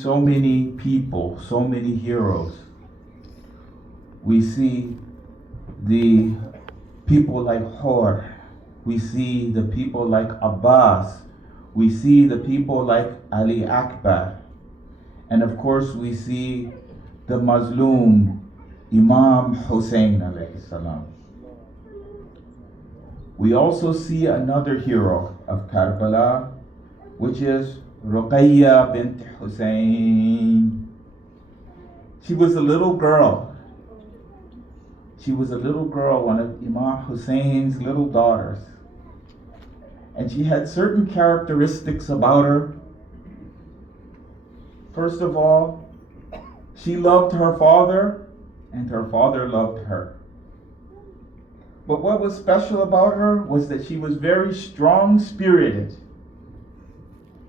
So many people, so many heroes. We see the people like Hor. We see the people like Abbas. We see the people like Ali Akbar. And of course we see the Mazloom Imam Hussein alayhi salam. We also see another hero of Karbala, which is Ruqayya bint Hussein. She was a little girl. She was a little girl, one of Imam Hussein's little daughters. And she had certain characteristics about her. First of all, she loved her father, and her father loved her. But what was special about her was that she was very strong-spirited.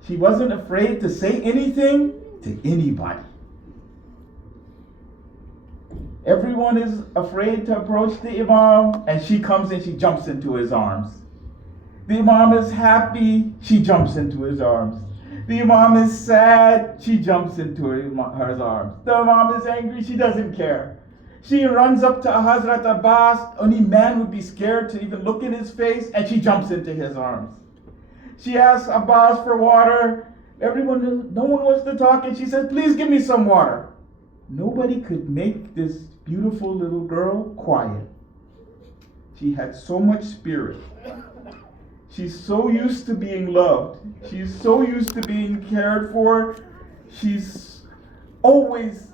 She wasn't afraid to say anything to anybody. Everyone is afraid to approach the Imam, and she comes and she jumps into his arms. The Imam is happy, she jumps into his arms. The Imam is sad, she jumps into her arms. The Imam is angry, she doesn't care. She runs up to Hazrat Abbas, only man would be scared to even look in his face, and she jumps into his arms. She asks Abbas for water. No one wants to talk, and she says, please give me some water. Nobody could make this beautiful little girl quiet. She had so much spirit. She's so used to being loved. She's so used to being cared for. She's always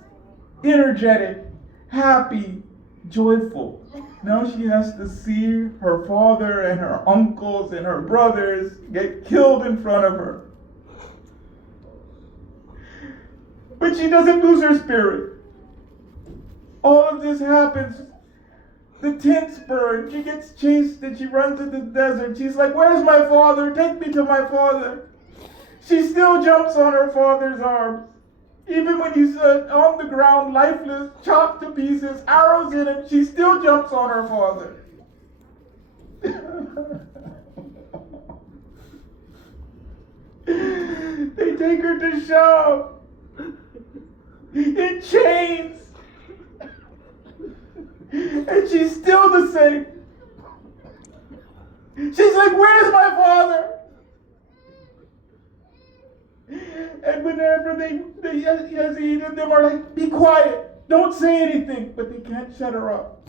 energetic, happy, joyful. Now she has to see her father and her uncles and her brothers get killed in front of her. But she doesn't lose her spirit. All of this happens. The tents burn. She gets chased and she runs to the desert. She's like, where's my father? Take me to my father. She still jumps on her father's arms. Even when he's on the ground, lifeless, chopped to pieces, arrows in him, she still jumps on her father. They take her to Sham in chains. And she's still the same. She's like, where's my father? And whenever the Yazid and them are like, be quiet, don't say anything, but they can't shut her up.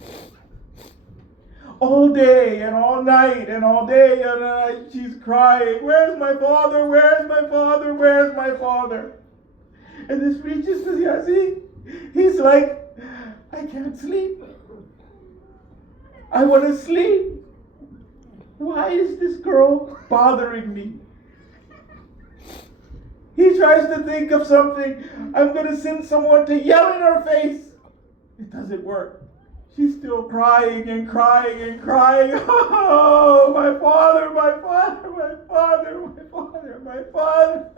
All day and all night and all day and night, she's crying, where's my father, where's my father, where's my father? And this reaches to Yazid. He's like, I can't sleep. I want to sleep. Why is this girl bothering me? He tries to think of something. I'm going to send someone to yell in her face. It doesn't work. She's still crying and crying and crying. Oh, my father, my father, my father, my father, my father.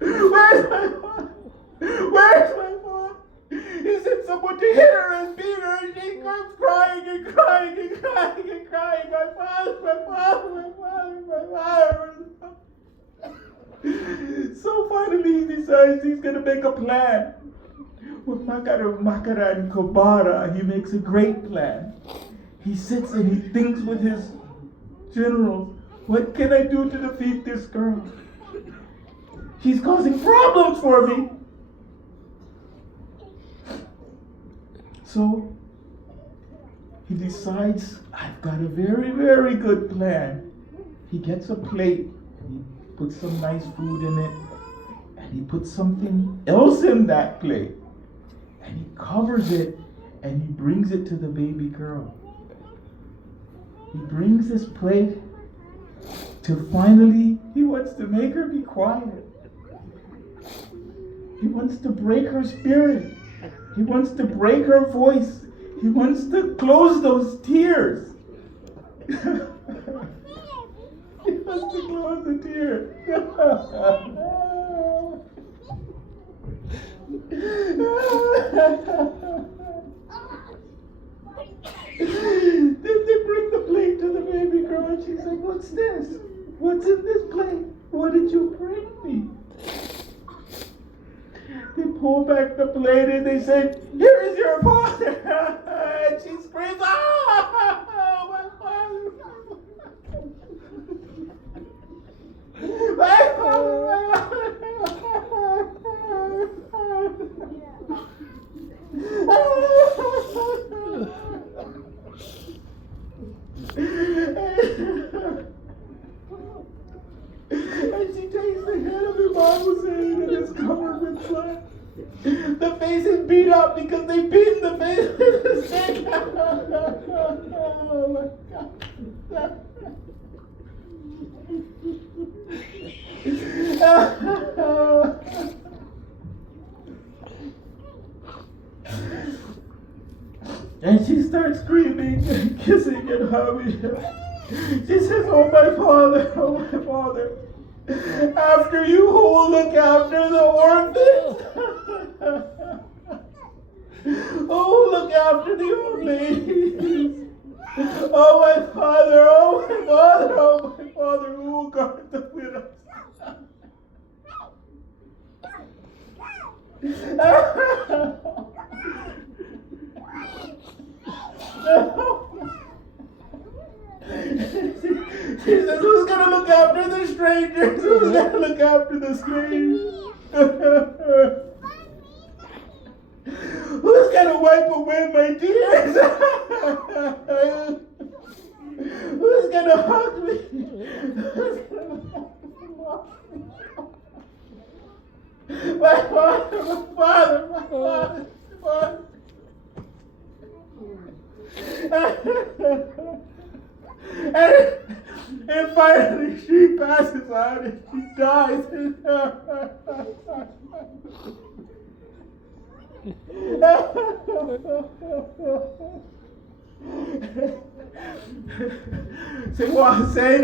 Where's my father? Where's my father? He sent someone to hit her and beat her, and she comes crying and crying and crying and crying. My father, my father, my father, my father. So finally he decides he's going to make a plan. With Makara and Kobara, he makes a great plan. He sits and he thinks with his generals, what can I do to defeat this girl? She's causing problems for me. So he decides, I've got a very, very good plan. He gets a plate, and he puts some nice food in it, and he puts something else in that plate, and he covers it, and he brings it to the baby girl. He brings this plate to finally, he wants to make her be quiet. He wants to break her spirit. He wants to break her voice. He wants to close those tears. He wants to close the tears. Then they bring the plate to the baby girl and she's like, what's this? What's in this plate? What did you bring me? They pull back the plate and they say, here is your father. And she screams, oh, my father. My father. And she takes the head of Imam Hussein and it's covered with blood. The face is beat up because they beat the face with the stick. Oh my God. And she starts screaming and kissing and hugging him. She says, oh my father, after you who will look after the orphans, who will look after the old ladies. Oh my father, who will guard the widows. She says, who's going to look after the strangers? Who's going to look after the strangers? Who's going to wipe away my tears? Who's going to hug me? My father. And finally she passes out and she dies. Say, what, Hussein?